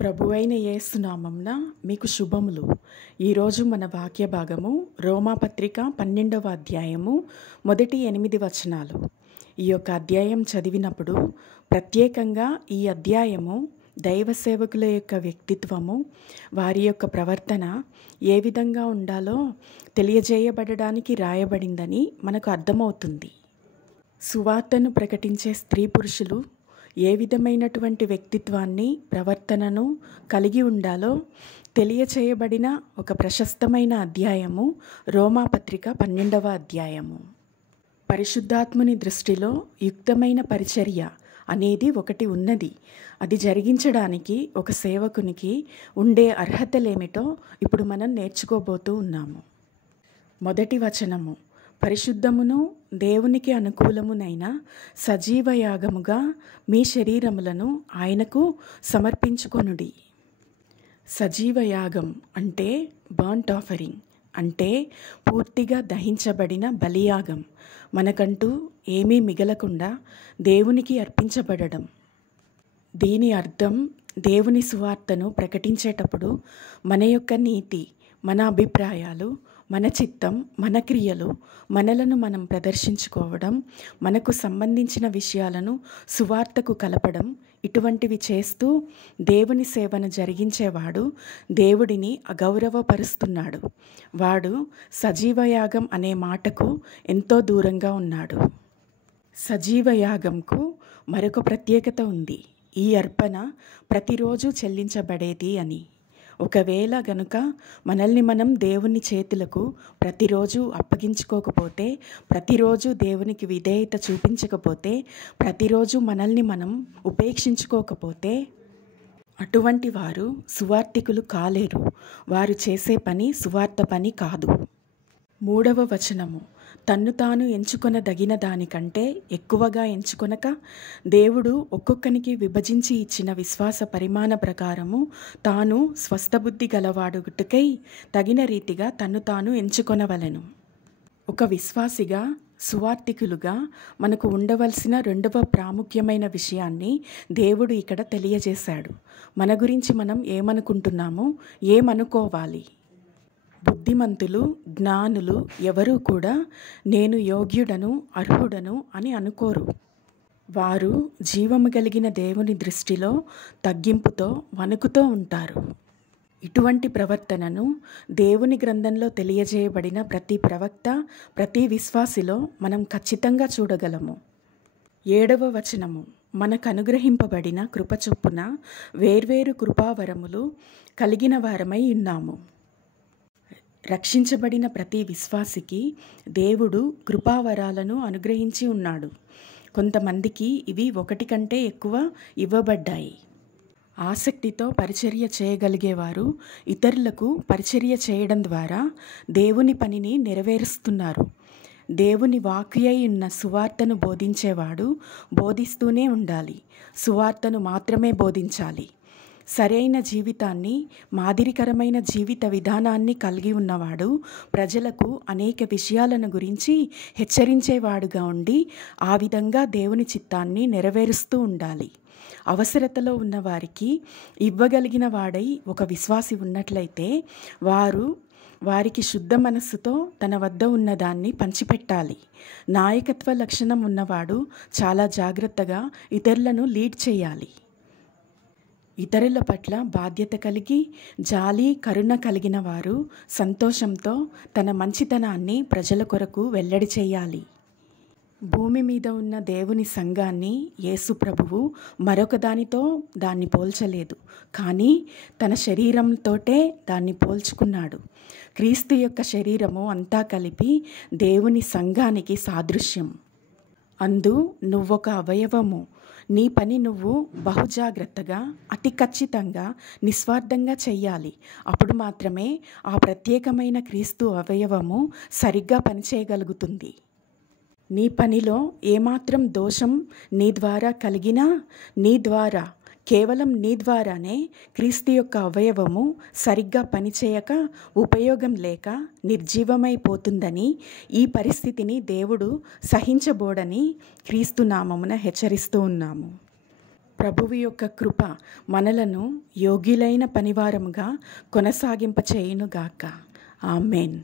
ప్రభువైన యేసు నామమున మీకు శుభములు. ఈరోజు మన వాక్య భాగము రోమాపత్రిక 12వ అధ్యాయము మొదటి 8 వచనాలు. ఈ యొక్క అధ్యాయం చదివినప్పుడు ప్రత్యేకంగా ఈ అధ్యాయము దైవ సేవకుల యొక్క వ్యక్తిత్వము, వారి యొక్క ప్రవర్తన ఏ విధంగా ఉండాలో తెలియజేయబడడానికి రాయబడిందని మనకు అర్థమవుతుంది. సువార్తను ప్రకటించే స్త్రీ పురుషులు ఏ విధమైనటువంటి వ్యక్తిత్వాన్ని, ప్రవర్తనను కలిగి ఉండాలో తెలియచేయబడిన ఒక ప్రశస్తమైన అధ్యాయము రోమాపత్రిక 12వ అధ్యాయము. పరిశుద్ధాత్ముని దృష్టిలో యుక్తమైన పరిచర్య అనేది ఒకటి ఉన్నది. అది జరిగించడానికి ఒక సేవకునికి ఉండే అర్హతలేమిటో ఇప్పుడు మనం నేర్చుకోబోతూ ఉన్నాము. మొదటి వచనము, పరిశుద్ధమును దేవునికి అనుకూలమునైన సజీవ యాగముగా మీ శరీరములను ఆయనకు సమర్పించుకొనుడి. సజీవ యాగం అంటే బర్న్ట్ ఆఫరింగ్, అంటే పూర్తిగా దహించబడిన బలియాగం, మనకంటూ ఏమీ మిగలకుండా దేవునికి అర్పించబడడం. దీని అర్థం దేవుని సువార్తను ప్రకటించేటప్పుడు మన యొక్క నీతి, మన అభిప్రాయాలు, మన చిత్తం, మన క్రియలు, మనలను మనం ప్రదర్శించుకోవడం, మనకు సంబంధించిన విషయాలను సువార్తకు కలపడం, ఇటువంటివి చేస్తూ దేవుని సేవను జరిగించేవాడు దేవుడిని అగౌరవపరుస్తున్నాడు. వాడు సజీవయాగం అనే మాటకు ఎంతో దూరంగా ఉన్నాడు. సజీవయాగంకు మరొక ప్రత్యేకత ఉంది. ఈ అర్పణ ప్రతిరోజు చెల్లించబడేది అని. ఒకవేళ గనుక మనల్ని మనం దేవుని చేతులకు ప్రతిరోజు అప్పగించుకోకపోతే, ప్రతిరోజు దేవునికి విధేయత చూపించకపోతే, ప్రతిరోజు మనల్ని మనం ఉపేక్షించుకోకపోతే, అటువంటి వారు సువార్తికులు కాలేరు. వారు చేసే పని సువార్త పని కాదు. 3వ వచనము, తన్ను తాను ఎంచుకొనదగిన దానికంటే ఎక్కువగా ఎంచుకొనక, దేవుడు ఒక్కొక్కనికి విభజించి ఇచ్చిన విశ్వాస పరిమాణ ప్రకారము తాను స్వస్థబుద్ధి గలవాడుటకై తగిన రీతిగా తన్ను తాను ఎంచుకొనవలెను. ఒక విశ్వాసిగా, సువార్తికులుగా మనకు ఉండవలసిన రెండవ ప్రాముఖ్యమైన విషయాన్ని దేవుడు ఇక్కడ తెలియజేశాడు. మన గురించి మనం ఏమనుకుంటున్నామో, ఏమనుకోవాలి. బుద్ధిమంతులు, జ్ఞానులు ఎవరూ కూడా నేను యోగ్యుడను, అర్హుడను అని అనుకోరు. వారు జీవము కలిగిన దేవుని దృష్టిలో తగ్గింపుతో, వణుకుతో ఉంటారు. ఇటువంటి ప్రవర్తనను దేవుని గ్రంథంలో తెలియజేయబడిన ప్రతి ప్రవక్త, ప్రతి విశ్వాసిలో మనం ఖచ్చితంగా చూడగలము. 7వ వచనము, మనకు అనుగ్రహింపబడిన కృప చొప్పున వేర్వేరు కృపావరములు కలిగిన వారమై ఉన్నాము. రక్షించబడిన ప్రతి విశ్వాసికి దేవుడు కృపావరాలను అనుగ్రహించి ఉన్నాడు. కొంతమందికి ఇవి ఒకటి కంటే ఎక్కువ ఇవ్వబడ్డాయి. ఆసక్తితో పరిచర్య చేయగలిగేవారు ఇతరులకు పరిచర్య చేయడం ద్వారా దేవుని పనిని నెరవేరుస్తున్నారు. దేవుని వాక్యై ఉన్న సువార్తను బోధించేవాడు బోధిస్తూనే ఉండాలి. సువార్తను మాత్రమే బోధించాలి. సరైన జీవితాన్ని, మాదిరికరమైన జీవిత విధానాన్ని కలిగి ఉన్నవాడు ప్రజలకు అనేక విషయాలను గురించి హెచ్చరించేవాడుగా ఉండి ఆ విధంగా దేవుని చిత్తాన్ని నెరవేరుస్తూ ఉండాలి. అవసరతలో ఉన్నవారికి ఇవ్వగలిగిన వాడై ఒక విశ్వాసి ఉన్నట్లయితే వారికి శుద్ధ మనస్సుతో తన వద్ద ఉన్నదాన్ని పంచిపెట్టాలి. నాయకత్వ లక్షణం ఉన్నవాడు చాలా జాగ్రత్తగా ఇతరులను లీడ్ చేయాలి. ఇతరుల పట్ల బాధ్యత కలిగి, జాలి, కరుణ కలిగిన వారు సంతోషంతో తన మంచితనాన్ని ప్రజల కొరకు వెల్లడి చేయాలి. భూమి మీద ఉన్న దేవుని సంఘాన్ని యేసు ప్రభువు మరొక దాన్ని పోల్చలేదు, కానీ తన శరీరంతోటే దాన్ని పోల్చుకున్నాడు. క్రీస్తు యొక్క శరీరము అంతా కలిపి దేవుని సంఘానికి సాదృశ్యం. అందు నువ్వొక అవయవము. నీ పని నువ్వు బహుజాగ్రత్తగా, అతి ఖచ్చితంగా, నిస్వార్థంగా చెయ్యాలి. అప్పుడు మాత్రమే ఆ ప్రత్యేకమైన క్రీస్తు అవయవము సరిగ్గా పనిచేయగలుగుతుంది. నీ పనిలో ఏమాత్రం దోషం నీ ద్వారా కలిగినా, కేవలం నీ ద్వారానే క్రీస్తు యొక్క అవయవము సరిగ్గా పనిచేయక, ఉపయోగం లేక నిర్జీవమైపోతుందని, ఈ పరిస్థితిని దేవుడు సహించబోడని క్రీస్తు నామమున హెచ్చరిస్తూ ఉన్నాము. ప్రభువు యొక్క కృప మనలను యోగ్యులైన పనివారముగా కొనసాగింపచేయునుగాక. ఆమేన్.